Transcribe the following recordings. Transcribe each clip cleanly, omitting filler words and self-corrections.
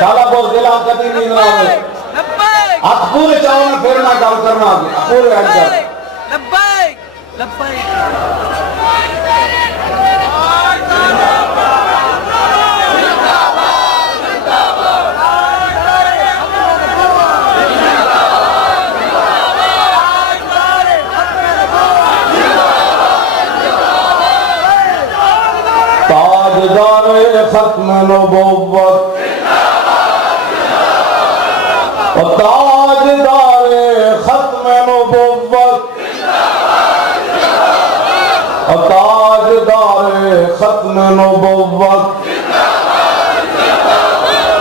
شالا بہت دل آپ کتی نیند نہ ہوئے ہاتھ پورے چاہو نہ پھرنا گل کرنا آگے پورے ہاتھ کر لبیک لبیک تاجدار ختم نبوت تاجدار ختم نبوت تاجدار ختم نبوت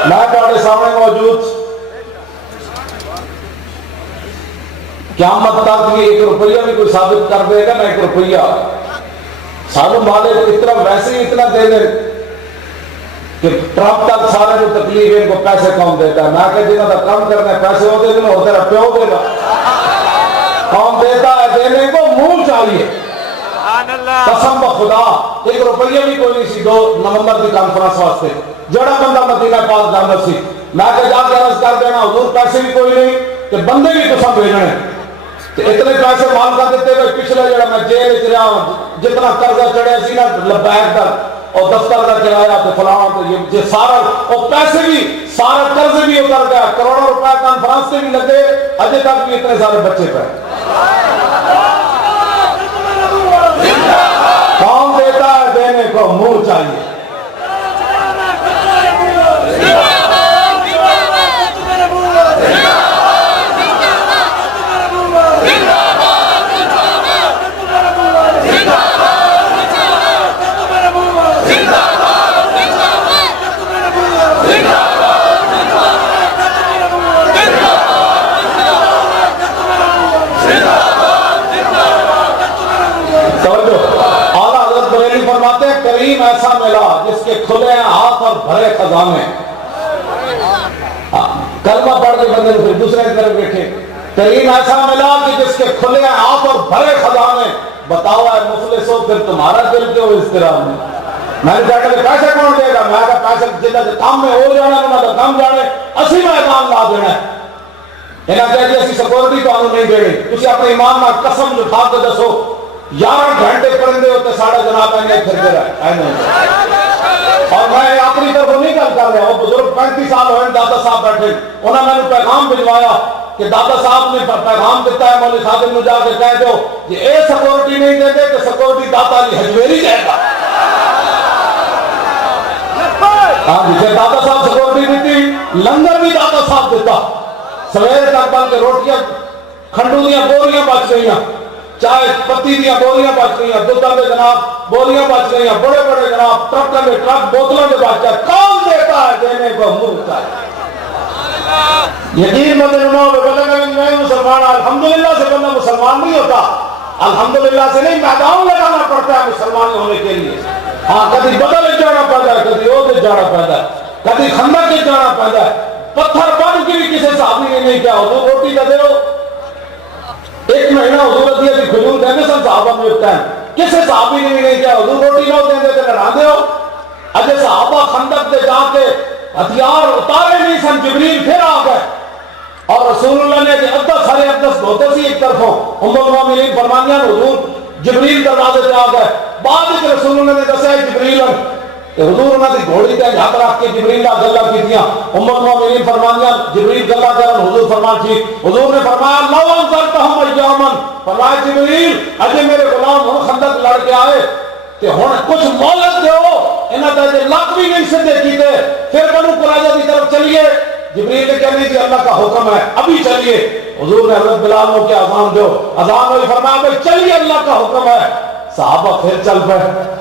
میں تمہارے سامنے موجود قیامت تک بھی 1 روپیہ بھی کوئی ثابت کر دے گا نہ 1 روپیہ سالوں مالک اتنا ویسے ہی اتنا دے دے کہ ٹرمپ تک سارے جو تکلیف ہے ان کو پیسے کون دیتا ہے میں کہ جنہوں کا کام کرنا ہے پیسے ہوتے دن اور تیرا پیو دے گا کون دیتا ہے دینے کو منہ چاہیے قسم بخدا 1 روپیہ بھی کوئی نہیں سی 2 نومبر کی کانفرنس واسطے جڑا بندہ مدینہ پاک جانا سی میں کہ جا کے عرض کر دینا حضور پیسے بھی کوئی نہیں کہ بندے بھی تساں بھیجنے اتنے پیسے مال کا دیتے ہوئے پچھلے جڑا میں جیل چ رہا جتنا قرضہ چڑھیا سی نا لبیک تک اور دفتر کا کرایہ تو فلاں تو یہ سارا اور پیسے بھی سارا قرض بھی اتر گیا کروڑوں روپے کانفرنس سے بھی لگے اجے تک بھی اتنے سارے بچے پہ کون دیتا ہے دینے کو منہ چاہیے کریم ایسا ملا جس کے کھلے ہیں ہاتھ اور بھرے خزانے کلمہ پڑھ کے بندے پھر دوسرے کی طرف دیکھے کریم ایسا ملا کہ جس کے کھلے ہیں ہاتھ اور بھرے خزانے بتاؤ اے مفلسو پھر تمہارا دل کیوں اضطراب میں نے کہا کہ پیسے کون دے گا میں کہا پیسے جنہاں کے کام میں ہو جانا انہاں کا کام جانے اسی میں ایمان لا دینا ہے انہاں کہا کہ اسی سیکورٹی تو نہیں دینی تسی اپنے ایمان میں قسم اٹھا کے دسو 11 گھنٹے پرندے ہوتے ساڑھے جناب آئیں گے پھرتے رہے اور میں اپنی طرف نہیں کر رہا وہ بزرگ 35 سال ہوئے دادا صاحب بیٹھے انہوں نے پیغام بھجوایا کہ دادا صاحب نے پیغام دیتا ہے مولوی خادم نے جا کے کہہ دو کہ اے سیکورٹی نہیں دے دے کہ سیکورٹی داتا علی حجویری جائے گا ہاں جسے دادا صاحب سیکورٹی دیتی لنگر بھی دادا صاحب دیتا سویر تک بل کے روٹیاں کھنڈو دیاں بوریاں بچ گئیاں چائے پتی دیا بولیاں بچ گئی ہیں دودھ دے جناب بولیاں بچ گئی ہیں بڑے بڑے جناب ٹرکوں میں ٹرک بوتلوں میں بچ گیا کون دیتا ہے دینے کو منہ چاہیے یقین مدن انہوں نے بولے کہ میں مسلمان الحمدللہ سے بندہ مسلمان نہیں ہوتا الحمدللہ سے نہیں میدان لگانا پڑتا ہے مسلمان ہونے کے لیے ہاں کبھی بدل جانا پڑتا ہے کبھی وہ جانا پڑتا ہے کبھی خندق کے جانا پڑتا ہے پتھر بن کے بھی کسی صحابی نے نہیں کیا حضور روٹی کا دے ہو 1 مہینہ حضور دیا کہ کھجور دینے سن صحابہ میں اٹھتا ہے کسی صحابی نے نہیں کیا حضور روٹی نہ دیندے تھے لڑا دے ہو اجے صحابہ خندق دے جا کے ہتھیار اتارے نہیں سن جبریل پھر آ گئے اور رسول اللہ نے اقدس ہرے اقدس دھوتے سی ایک طرفوں ام المومنین فرمانیاں حضور جبریل دروازے پہ آ گئے بعد میں رسول اللہ نے دسیا جبریل کہ حضور انہاں دی گھوڑی تے ہاتھ رکھ کے جبریل نال گلاں کیتیاں ام المومنین فرمانیاں جبریل گلاں کرن حضور فرمان ٹھیک حضور نے فرمایا لو انذرتہم ایامن فرمایا جبریل اجے میرے غلام ہن خندق لڑ کے آئے کہ ہن کچھ مہلت دیو انہاں دے لک بھی نہیں سدھے کیتے پھر بنو قریظہ دی طرف چلیے جبریل نے کہا نہیں جی اللہ کا حکم ہے ابھی چلیے حضور نے حضرت بلال کو کیا اذان دو اذان ہوئی فرمایا بھائی چلیے اللہ کا حکم ہے صحابہ پھر چل پئے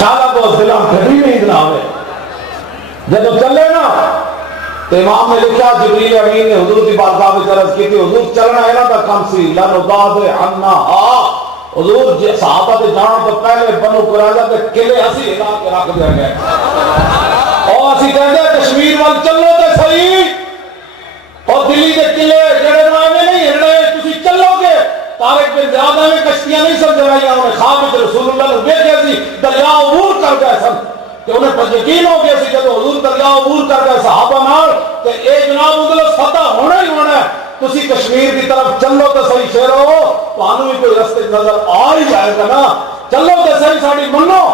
شالا کو ضلع کبھی نہیں اتنا ہوئے جب چلے نا تو امام نے لکھا جبریل امین نے حضور کی بارگاہ میں عرض کی تھی حضور چلنا ہے نا تو کم سی لنباد عنا حضور صحابہ دے جانا تو پہلے بنو قریظہ کے قلعے اسی ہلا کے رکھ دیا گیا اور اسی کہتے ہیں کشمیر وال چلو تے صحیح اور دلی کے قلعے جڑے میں نہیں ہلنے تسی چلو گے طارق بن زیادہ میں کشتیاں نہیں سمجھ رہی انہوں نے خواب میں رسول اللہ نے دیکھے سی دریا عبور کر گئے سن کہ انہیں پر یقین ہو گیا سی جب حضور دریا عبور کر گئے صحابہ نال کہ اے جناب ادھر فتح ہونا ہی ہونا ہے، تسی کشمیر کی طرف چلو تو صحیح شیرو تانوں بھی کوئی رستے نظر آ ہی جائے گا نا، چلو تو صحیح ساڑی منو،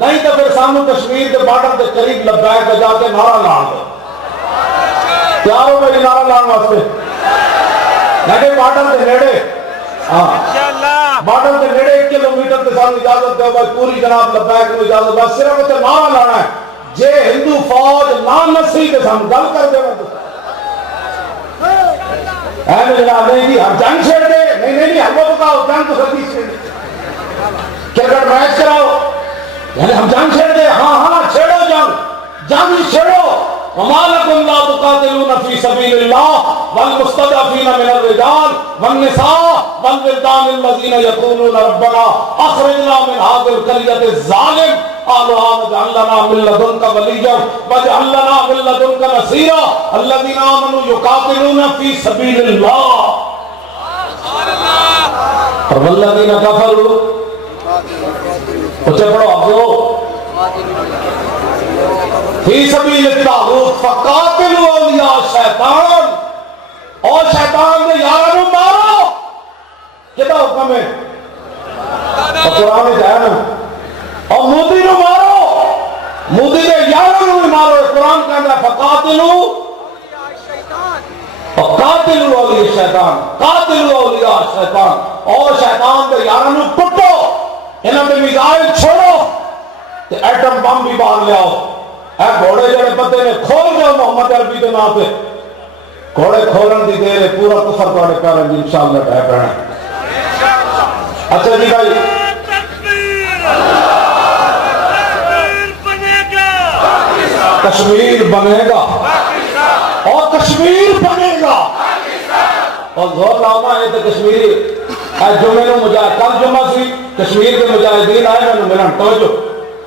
نہیں تو پھر سامنے کشمیر کے بارڈر کے قریب لبیک جا کے نعرہ لان دو۔ تیار ہو میری نعرہ لان واسطے؟ لیکن بارڈر کے نیڑے بارڈر کے نیڑے 1 کلومیٹر کے ساتھ اجازت دے بھائی پوری جناب لبیک کو اجازت بس صرف اتنے نعرہ لانا ہے، جے ہندو فوج نہ نسی تو سام گل کر دے جناب نہیں جی ہم جنگ چھیڑ دے، نہیں ہم وہ بتاؤ جنگ تو سردی چھیڑ کرکٹ میچ کراؤ، یعنی ہم جنگ چھیڑ دے، ہاں چھیڑو جنگ چھیڑو۔ وما لكم لا تقاتلون في سبيل الله والمستضعفين من الرجال والنساء والولدان الذين يقولون ربنا اخرجنا من هذه القرية الظالم اهلها واجعل لنا من لدنك وليا واجعل لنا من لدنك نصيرا الذين آمنوا يقاتلون في سبيل الله والذين كفروا اچھے پڑھو آپ فی سبیل الطاغوت فقاتلوا اولیاء الشیطان، اور شیطان دے یاراں نوں مارو، کدا حکم ہے؟ اور قرآن میں ہے نا، اور مودی نوں مارو، مودی دے یاراں نوں بھی مارو، قرآن کہندا ہے فقاتلوا قاتلوا اولیاء الشیطان، قاتلوا اولیاء الشیطان، اور شیطان دے یاراں نوں پٹو، انہاں دے میزائل چھوڑو تے ایٹم بم بھی باندھ لیاؤ۔ اے گھوڑے جڑے بندے نے کھول گئے محمد عربی کے نام پہ، گھوڑے کھولن دی دیر ہے، پورا کفر پاڑے پیرا جی انشاءاللہ ڈھے پڑھنا۔ اچھا جی بھائی کشمیر بنے گا اور کشمیر بنے گا، اور غور لاؤنا ہے تو کشمیری اے جمعے نو مجاہد کل جمعہ سی کشمیر کے مجاہدین آئے میں نے ملن،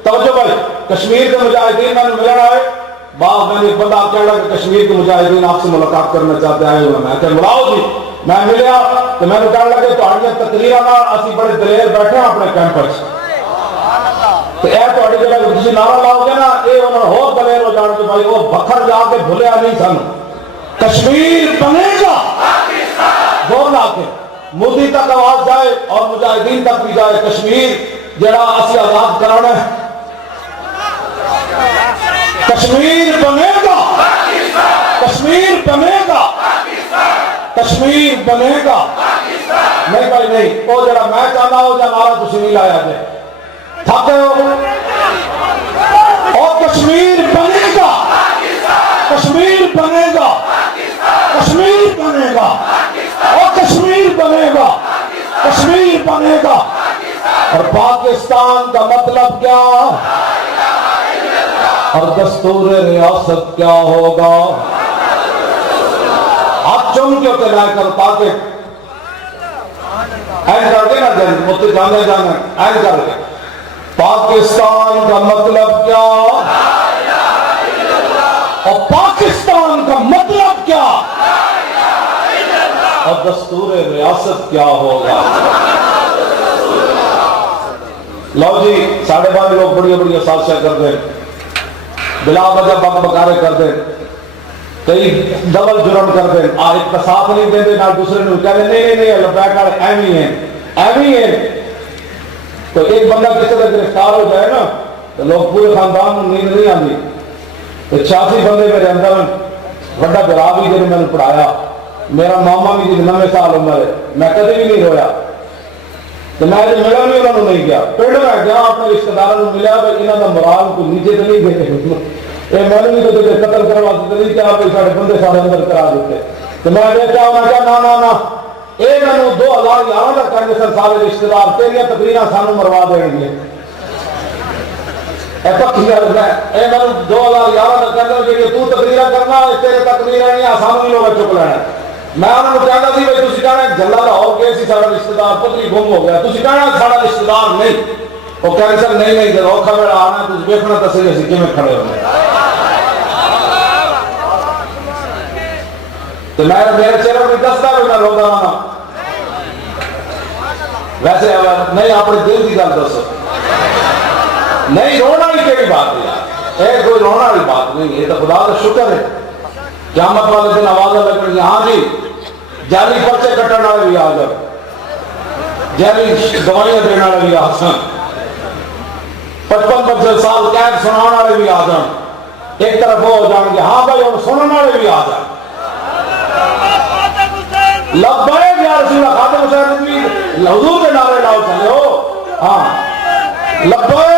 توجہ بھائی کشمیر کے مجاہدین میں نے ملن آئے، بعد میں نے ایک بندہ کہہ رہا کہ کشمیر کے مجاہدین آپ سے ملاقات کرنا چاہتے آئے ہوئے، میں کہ ملاؤ جی، میں ملیا تو میں نے کہا لگے تہاڑیاں تقریراں اسی بڑے دلیر بیٹھے ہیں اپنے کیمپس تو اے تہاڑی جگہ تسی نعرہ لاؤ گے نا اے انہوں نے اور دلیر ہو جان کے بھائی وہ بکھر جا کے بھولیا نہیں سن، کشمیر بنے گا زور لا کے مودی تک آواز جائے اور مجاہدین تک بھی جائے، کشمیر جڑا اسی آزاد کرانا ہے، کشمیر بنے گا، کشمیر بنے گا، کشمیر بنے گا، نہیں بھائی نہیں، وہ جڑا میں چاہنا ہو جا نعرہ تسی نہیں لایا جائے تھاکے ہو، اور کشمیر بنے گا، کشمیر بنے گا، کشمیر بنے گا، اور کشمیر بنے گا، کشمیر بنے گا، اور پاکستان کا مطلب کیا اور دستور ریاست کیا ہوگا؟ آپ چم کے ہوتے لائے کر تاکہ این کر کے نا جن مجھے جانے جانے این کر کے پاکستان کا مطلب کیا اور پاکستان کا مطلب کیا اور دستور ریاست کیا ہوگا؟ لو جی 12:30 لوگ بڑی بڑی سازشیں کر دیں، بلا وجہ بک بکارے کر دیں، کئی ڈبل جرم کر دیں، ایک کا ساتھ نہیں دیں نہ دوسرے نے کہہ دیں نہیں لبیک والے ایوی ہیں، تو ایک بندہ کسی طرح گرفتار ہو جائے نا تو لوگ پورے خاندان میں نیند نہیں آتی، تو 86 بندے میرے اندر بڑا برا بھی جنہیں میں نے پڑھایا، میرا ماما بھی جی 90 سال عمر ہے، میں کدی بھی نہیں رویا، تو میں جو ملا بھی انہوں نے نہیں کیا، پنڈ میں گیا اپنے رشتہ داروں نے ملیا بھائی انہوں نے مرال کو نیچے تو نہیں دے یہ میں نے بھی تو جب قتل کروا دیتے نہیں کیا بھائی سارے بندے سارے اندر کرا دیتے، تو میں دیکھا میں کہا نا یہ میں نے 2011 تک کہیں گے سر سارے رشتہ دار تیریاں تقریریں سانو مروا دیں گے، اے پکی گل ہے، اے میں نے 2011 تک کہیں گے کہ تو تقریریں کرنا تیرے تقریریں نہیں آسانو ہی لوگ چک لینا، میں انہوں نے کہتا سی بھائی تسی کہنا جلا لاہور گئے سی سارا رشتہ دار پتری گم ہو گیا، تسی کہنا سارا رشتہ دار نہیں، وہ کہہ رہے سر نہیں جب اوکھا میرا آنا تسی دیکھنا دسے جیسے کہ میں کھڑے ہونے، تو میرے چہرے بھی دستا بھی میں روتا رہا، ویسے نہیں اپنے دل کی گل دسو، نہیں رونا ہی کیڑی بات ہے یار، کوئی رونا والی بات نہیں، یہ تو خدا کا شکر ہے۔ قیامت والے دن آواز لگے ہاں جی جعلی پرچے کٹن والے بھی آ جاؤ، جعلی دوائیاں دینے والے بھی آ جان، 55 سال قید سنانے والے بھی آ جان، ایک طرف وہ ہو جان گے ہاں بھائی اور سننے والے بھی آ جان۔ لبیک یا رسول اللہ، خاتم حسین نبی حضور کے نعرے لاؤ چلے ہو، ہاں لبیک